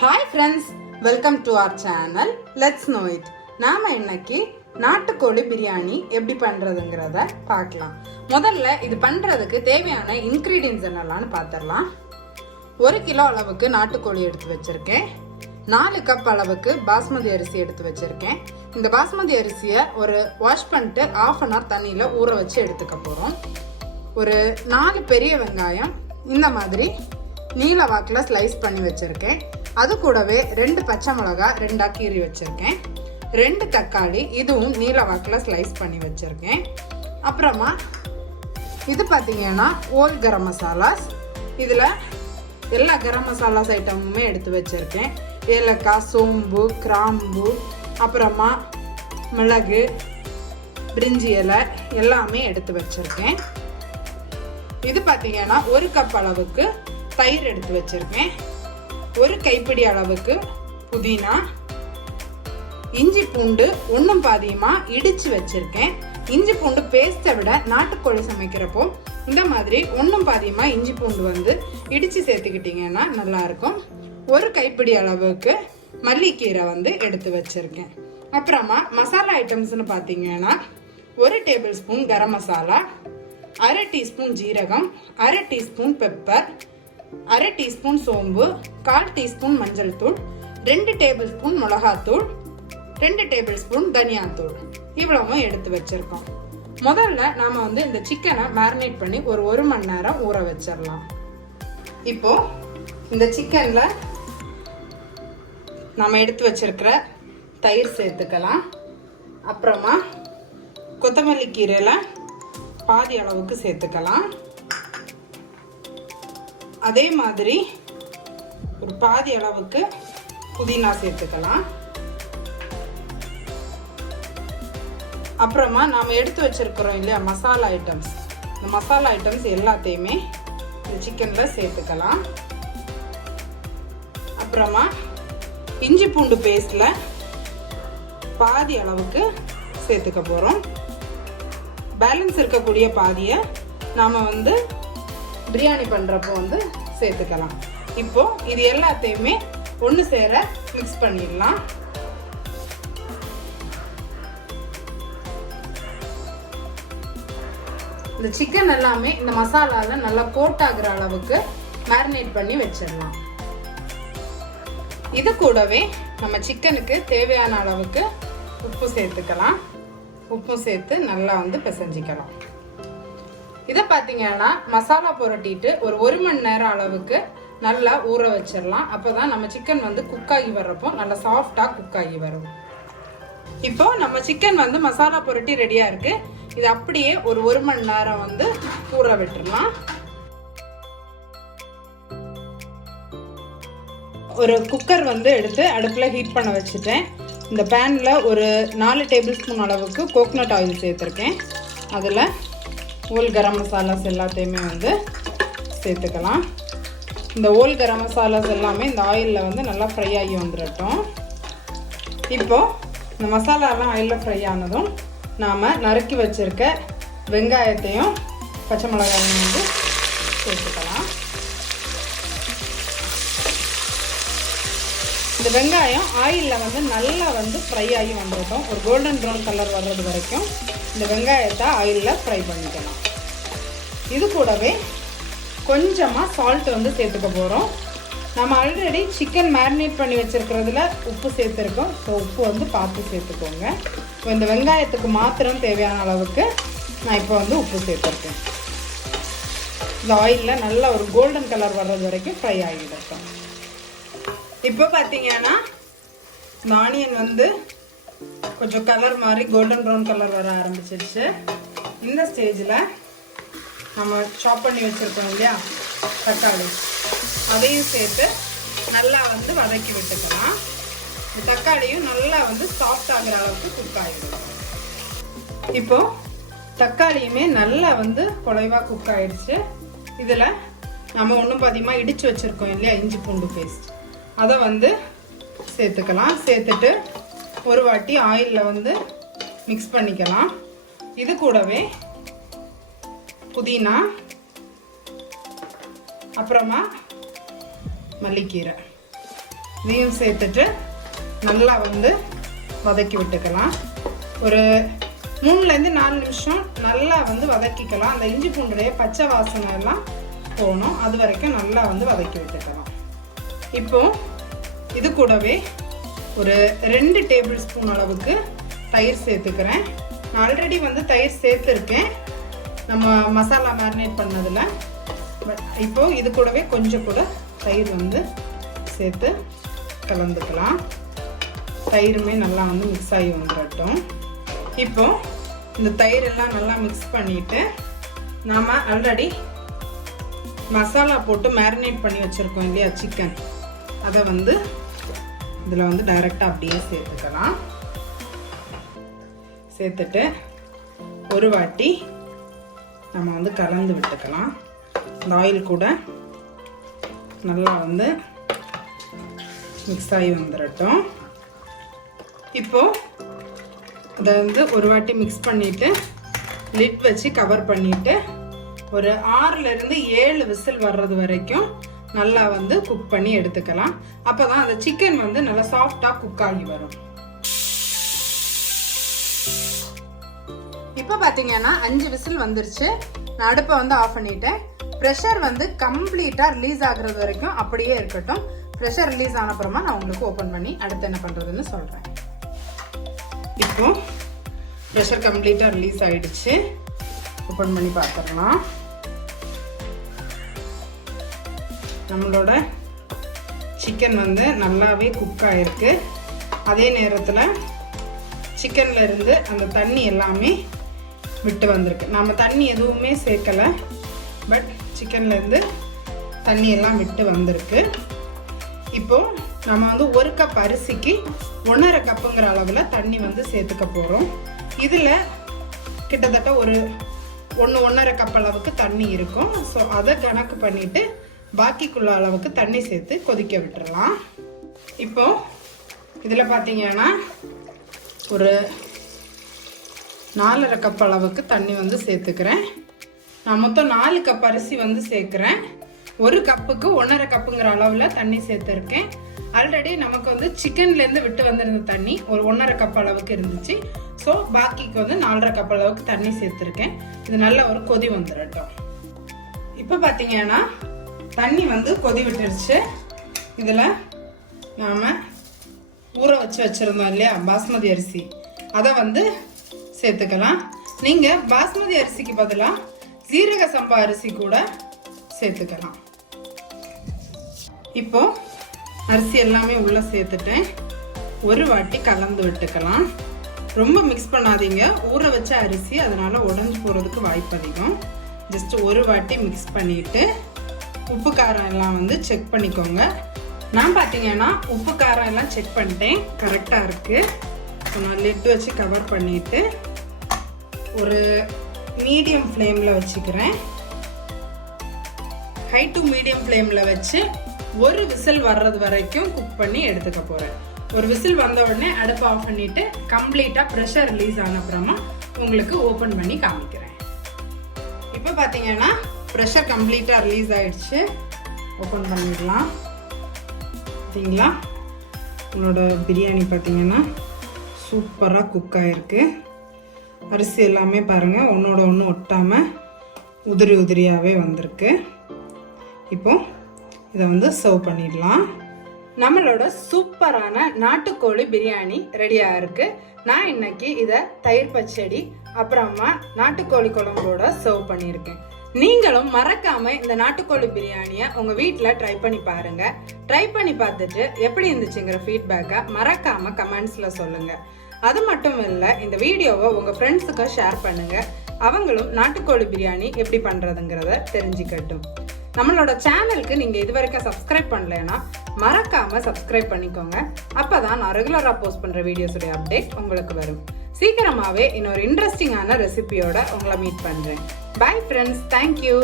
Hi friends, welcome to our channel. Let's know it. நாம இன்னைக்கு நாட்டு கோழி பிரியாணி எப்படி பண்றதுங்கறத பார்க்கலாம். முதல்ல இது பண்றதுக்கு தேவையான இன்கிரிடியன்ட்ஸ் என்னெல்லாம் பார்த்தறலாம். 1 கிலோ அளவுக்கு நாட்டுக்கோழி எடுத்து வச்சிருக்கேன். 4 கப் அளவுக்கு பாஸ்மதி அரிசி எடுத்து வச்சிருக்கேன். இந்த பாஸ்மதி அரிசியை ஒரு வாஷ் பண்ணிட்டு 1/2 hour தண்ணியில ஊற வச்சு எடுத்துக்க போறோம். ஒரு 4 பெரிய வெங்காயம் இந்த மாதிரி நீல வாக்கில் ஸ்லைஸ் பண்ணி வச்சிருக்கேன். அது கூடவே 2 பச்சை மிளகாய் 2 கீறி வச்சிருக்கேன். 2 தக்காளி இதுவும் நீல வாக்கில் ஸ்லைஸ் பண்ணி வச்சிருக்கேன். அப்புறமா இது பார்த்தீங்கன்னா ஓல் கரம் மசாலாஸ். இதில் எல்லா கரம் மசாலாஸ் ஐட்டமுமே எடுத்து வச்சிருக்கேன். ஏலக்காய், சோம்பு, கிராம்பு, அப்புறமா மிளகு, பிரிஞ்சி இலை எல்லாமே எடுத்து வச்சிருக்கேன். இது பார்த்தீங்கன்னா 1 கப் அளவுக்கு தயிர் எடுத்து வச்சிருக்கேன். 1 கைப்பிடி அளவுக்கு புதினா, இஞ்சி பூண்டு ஒன்றும் பாதியமா இடிச்சு வச்சிருக்கேன். இஞ்சி பூண்டு பேஸ்ட்டை விட நாட்டுக்கோழி சமைக்கிறப்போ இந்த மாதிரி ஒன்றும் பாதியமா இஞ்சி பூண்டு இடிச்சு சேர்த்துக்கிட்டீங்கன்னா நல்லா இருக்கும். 1 கைப்பிடி அளவுக்கு மல்லிக்கீரை எடுத்து வச்சிருக்கேன். அப்புறமா மசாலா ஐட்டம்ஸ்னு பார்த்தீங்கன்னா 1 table spoon garam masala, 1/2 teaspoon ஜீரகம், 1/2 டீஸ்பூன் பெப்பர், 1/2 டீஸ்பூன் சோம்பு, 1/4 டீஸ்பூன் மஞ்சள் தூள், 2 டேபிள் ஸ்பூன் மிளகாத்தூள், 2 டேபிள் ஸ்பூன் தனியாத்தூள் இவ்வளவும் எடுத்து வச்சிருக்கோம். முதல்ல நாம இந்த சிக்கனை மேரினேட் பண்ணி ஒரு 1 மணி நேரம் ஊற வச்சிடலாம். இப்போ இந்த சிக்கன்ல நாம எடுத்து வச்சிருக்கிற தயிர் சேர்த்துக்கலாம். அப்புறமா கொத்தமல்லி கீரையில பாதி அளவுக்கு சேர்த்துக்கலாம். அதே மாதிரி ஒரு பாதி அளவுக்கு புதினா சேர்த்துக்கலாம். அப்புறமா நாம எடுத்து வச்சிருக்கிறோம் இல்லையா மசாலா ஐட்டம்ஸ், இந்த மசாலா ஐட்டம்ஸ் எல்லாத்தையுமே இந்த சிக்கன்ல சேர்த்துக்கலாம். அப்புறமா இஞ்சி பூண்டு பேஸ்ட்ல பாதி அளவுக்கு சேர்த்துக்க போறோம். பேலன்ஸ் இருக்கக்கூடிய பாதியை நாம பிரியாணி பண்றப்போ சேர்த்துக்கலாம். இப்போ இது எல்லாத்தையுமே ஒன்று சேர மிக்ஸ் பண்ணிடலாம். இந்த சிக்கன் எல்லாமே இந்த மசாலால நல்லா கோட் ஆகுற அளவுக்கு மேரினேட் பண்ணி வச்சிடலாம். இது கூடவே நம்ம சிக்கனுக்கு தேவையான அளவுக்கு உப்பு சேர்த்துக்கலாம். உப்பு சேர்த்து நல்லா பிசைஞ்சிக்கலாம். இதை பார்த்தீங்கன்னா மசாலா புரட்டிட்டு ஒரு 1 மணி நேரம் அளவுக்கு நல்லா ஊற வச்சிடலாம். அப்போதான் நம்ம சிக்கன் குக் ஆகி வர்றப்போ நல்லா சாஃப்டா குக் ஆகி வரும். இப்போ நம்ம சிக்கன் மசாலா புரட்டி ரெடியா இருக்கு. இது அப்படியே ஒரு 1 மணி நேரம் ஊற விட்டுறலாம். ஒரு குக்கர் எடுத்து அடுப்புல ஹீட் பண்ண வச்சுட்டேன். இந்த பேன்ல ஒரு 4 டேபிள் ஸ்பூன் அளவுக்கு கோகனட் ஆயில் சேர்த்துருக்கேன். அதில் ஓல் கரம் மசாலாஸ் எல்லாத்தையுமே சேர்த்துக்கலாம். இந்த ஓல் கரம் மசாலாஸ் எல்லாமே இந்த ஆயிலில் நல்லா ஃப்ரை ஆகி வந்துடட்டும். இப்போது இந்த மசாலாலாம் ஆயிலில் ஃப்ரை ஆனதும் நாம் நறுக்கி வச்சுருக்க வெங்காயத்தையும் பச்சை மிளகாயும் சேர்த்துக்கலாம். இந்த வெங்காயம் ஆயிலில் நல்லா ஃப்ரை ஆகி வந்துடட்டும். ஒரு கோல்டன் ப்ரௌன் கலர் வர்றது வரைக்கும் இந்த வெங்காயத்தை ஆயிலில் ஃப்ரை பண்ணிக்கலாம். இது கூடவே கொஞ்சமாக சால்ட் சேர்த்துக்க போகிறோம். நம்ம ஆல்ரெடி சிக்கன் மேரினேட் பண்ணி வச்சுருக்கிறதுல உப்பு சேர்த்துருக்கோம். ஸோ உப்பு பார்த்து சேர்த்துக்கோங்க. இப்போ இந்த வெங்காயத்துக்கு மாத்திரம் தேவையான அளவுக்கு நான் இப்போ உப்பு சேர்த்துருக்கேன். இந்த ஆயிலில் நல்லா ஒரு கோல்டன் கலர் வர்றது வரைக்கும் ஃப்ரை ஆகிடுறோம். இப்போ பார்த்தீங்கன்னா இந்த ஆனியன் கொஞ்சம் கலர் மாதிரி கோல்டன் ப்ரௌன் கலர் வர ஆரம்பிச்சிருச்சு. இந்த ஸ்டேஜில் நம்ம சாப் பண்ணி வச்சுருக்கோம் இல்லையா தக்காளி, அதையும் சேர்த்து நல்லா வதக்கி விட்டுக்கலாம். இந்த தக்காளியும் நல்லா சாஃப்ட் ஆகிற அளவுக்கு குக் ஆகிடும். இப்போ தக்காளியுமே நல்லா குழைவாக குக் ஆகிடுச்சு. இதில் நம்ம ஒன்றும் பாதியமாக இடித்து வச்சுருக்கோம் இல்லையா இஞ்சி பூண்டு பேஸ்ட், அதை சேர்த்துக்கலாம். சேர்த்துட்டு ஒரு வாட்டி ஆயிலில் மிக்ஸ் பண்ணிக்கலாம். இது கூடவே புதினா, அப்புறமா மல்லிக்கீரை இதையும் சேர்த்துட்டு நல்லா வந்து வதக்கி விட்டுக்கலாம். ஒரு 3லேருந்து 4 நிமிஷம் நல்லா வந்து வதக்கிக்கலாம். அந்த இஞ்சி பூண்டுடைய பச்சை வாசனை எல்லாம் போகணும். அது வரைக்கும் நல்லா வந்து வதக்கி விட்டுக்கலாம். இப்போ இது கூடவே ஒரு 2 டேபிள் ஸ்பூன் அளவுக்கு தயிர் சேர்த்துக்கிறேன். நான் ஆல்ரெடி வந்து தயிர் சேர்த்துருக்கேன் நம்ம மசாலா மேரினேட் பண்ணதில். பட் இப்போ இது கூடவே கொஞ்சம் கூட தயிர் வந்து சேர்த்து கலந்துக்கலாம். தயிருமே நல்லா வந்து மிக்ஸ் ஆகி வந்துடட்டும். இப்போ இந்த தயிர் எல்லாம் நல்லா மிக்ஸ் பண்ணிட்டு நாம் ஆல்ரெடி மசாலா போட்டு மேரினேட் பண்ணி வச்சுருக்கோம் இல்லையா சிக்கன், அதை வந்து இதில் வந்து டைரெக்டாக அப்படியே சேர்த்துக்கலாம். சேர்த்துட்டு ஒரு வாட்டி நம்ம வந்து கலந்து விட்டுக்கலாம். இந்த ஆயில் கூட நல்லா வந்து மிக்ஸ் ஆகி வந்துடட்டும். இப்போது அதை வந்து ஒரு வாட்டி மிக்ஸ் பண்ணிவிட்டு லிட் வச்சு கவர் பண்ணிவிட்டு ஒரு 6லேருந்து 7 விசில் வர்றது வரைக்கும் நல்லா வந்து குக் பண்ணி எடுத்துக்கலாம். அப்போ தான் அந்த சிக்கன் வந்து நல்லா சாஃப்டாக குக் ஆகி வரும். இப்போ பார்த்தீங்கன்னா 5 விசில் வந்துருச்சு. நான் அடுப்பை வந்து ஆஃப் பண்ணிட்டேன். ப்ரெஷர் வந்து கம்ப்ளீட்டாக ரிலீஸ் ஆகுறது வரைக்கும் அப்படியே இருக்கட்டும். ப்ரெஷர் ரிலீஸ் ஆன அப்புறமா நான் உங்களுக்கு ஓப்பன் பண்ணி அடுத்து என்ன பண்ணுறதுன்னு சொல்கிறேன். இப்போ ப்ரெஷர் கம்ப்ளீட்டாக ரிலீஸ் ஆகிடுச்சு. ஓப்பன் பண்ணி பார்த்துடலாம். நம்மளோட சிக்கன் வந்து நல்லாவே குக் ஆகிருக்கு. அதே நேரத்தில் சிக்கனில் இருந்து அந்த தண்ணி எல்லாமே விட்டு வந்திருக்கு. நம்ம தண்ணி எதுவுமே சேர்க்கலை, பட் சிக்கன்லேருந்து தண்ணி எல்லாம் விட்டு வந்திருக்கு. இப்போது நம்ம வந்து 1 கப் அரிசிக்கு 1.5 கப்புங்கிற அளவில் தண்ணி வந்து சேர்த்துக்க போகிறோம். இதில் கிட்டத்தட்ட ஒரு 1.5 கப் அளவுக்கு தண்ணி இருக்கும். ஸோ அதை கணக்கு பண்ணிவிட்டு பாக்கிக்குள்ள அளவுக்கு தண்ணி சேர்த்து கொதிக்க விட்டுறலாம். இப்போது இதில் பார்த்தீங்கன்னா ஒரு 4.5 கப் அளவுக்கு தண்ணி வந்து சேர்த்துக்கிறேன். நான் மொத்தம் 4 கப் அரிசி வந்து சேர்க்குறேன். 1 கப்புக்கு 1.5 கப்புங்கிற அளவில் தண்ணி சேர்த்துருக்கேன். ஆல்ரெடி நமக்கு வந்து சிக்கன்லேருந்து விட்டு வந்திருந்த தண்ணி ஒரு 1.5 கப் அளவுக்கு இருந்துச்சு. ஸோ பாக்கிக்கு வந்து 4.5 கப் அளவுக்கு தண்ணி சேர்த்துருக்கேன். இது நல்ல ஒரு கொதி வந்துடட்டும். இப்போ பார்த்தீங்கன்னா தண்ணி வந்து கொதி விட்டுருச்சு. இதில் நாம் ஊற வச்சுருந்தோம் இல்லையா பாஸ்மதி அரிசி, அதை வந்து சேர்த்துக்கலாம். நீங்கள் பாஸ்மதி அரிசிக்கு பதிலாக சீரக சம்பா அரிசி கூட சேர்த்துக்கலாம். இப்போ அரிசி எல்லாமே உள்ளே சேர்த்துட்டேன். ஒரு வாட்டி கலந்து விட்டுக்கலாம். ரொம்ப மிக்ஸ் பண்ணாதீங்க, ஊற வச்ச அரிசி, அதனால உடஞ்சி போகிறதுக்கு வாய்ப்பு அதிகம். ஜஸ்ட் ஒரு வாட்டி மிக்ஸ் பண்ணிவிட்டு உப்பு காரம் எல்லாம் வந்து செக் பண்ணிக்கோங்க. நான் பார்த்தீங்கன்னா உப்பு காரம் எல்லாம் செக் பண்ணிட்டேன், கரெக்டாக இருக்குது. ஸோ நான் லிட் வச்சு கவர் பண்ணிவிட்டு ஒரு மீடியம் ஃப்ளேமில் வச்சுக்கிறேன். ஹை டு மீடியம் ஃப்ளேமில் வச்சு ஒரு விசில் வர்றது வரைக்கும் குக் பண்ணி எடுத்துக்க போகிறேன். ஒரு விசில் வந்த உடனே அடுப்பு ஆஃப் பண்ணிவிட்டு கம்ப்ளீட்டாக ப்ரெஷர் ரிலீஸ் ஆன அப்புறமா உங்களுக்கு ஓப்பன் பண்ணி காமிக்கிறேன். இப்போ பார்த்தீங்கன்னா ப்ரெஷர் கம்ப்ளீட்டாக ரிலீஸ் ஆகிடுச்சு. ஓப்பன் பண்ணிடலாம். பார்த்தீங்களா, உங்களோட பிரியாணி பார்த்தீங்கன்னா சூப்பராக குக் ஆகிருக்கு. அரிசி எல்லாமே பாருங்கள் ஒன்றோட ஒன்று ஒட்டாமல் உதிரி உதிரியாகவே வந்திருக்கு. இப்போ இதை வந்து சர்வ் பண்ணிடலாம். நம்மளோட சூப்பரான நாட்டுக்கோழி பிரியாணி ரெடியாக இருக்குது. நான் இன்னைக்கு இதை தயிர் பச்சடி அப்புறமா நாட்டுக்கோழி குழம்போட சர்வ் பண்ணியிருக்கேன். நீங்களும் மறக்காம இந்த நாட்டுக்கோழி பிரியாணியை உங்க வீட்டில் ட்ரை பண்ணி பாருங்க. ட்ரை பண்ணி பார்த்துட்டு எப்படி இருந்துச்சுங்கிற ஃபீட்பேக்கை மறக்காம கமெண்ட்ஸ்ல சொல்லுங்க. அது மட்டும் இல்லை, இந்த வீடியோவை உங்க ஃப்ரெண்ட்ஸுக்கு ஷேர் பண்ணுங்க. அவங்களும் நாட்டுக்கோழி பிரியாணி எப்படி பண்றதுங்கிறத தெரிஞ்சுக்கட்டும். நம்மளோட சேனலுக்கு நீங்க இது வரைக்கும் சப்ஸ்கிரைப் பண்ணலைன்னா மறக்காம சப்ஸ்கிரைப் பண்ணிக்கோங்க. அப்பதான் நான் ரெகுலரா போஸ்ட் பண்ற வீடியோஸோட அப்டேட் உங்களுக்கு வரும். சீக்கிரமாவே இன்னொரு இன்ட்ரெஸ்டிங்கான ரெசிபியோட உங்களை மீட் பண்றேன். Bye friends, thank you.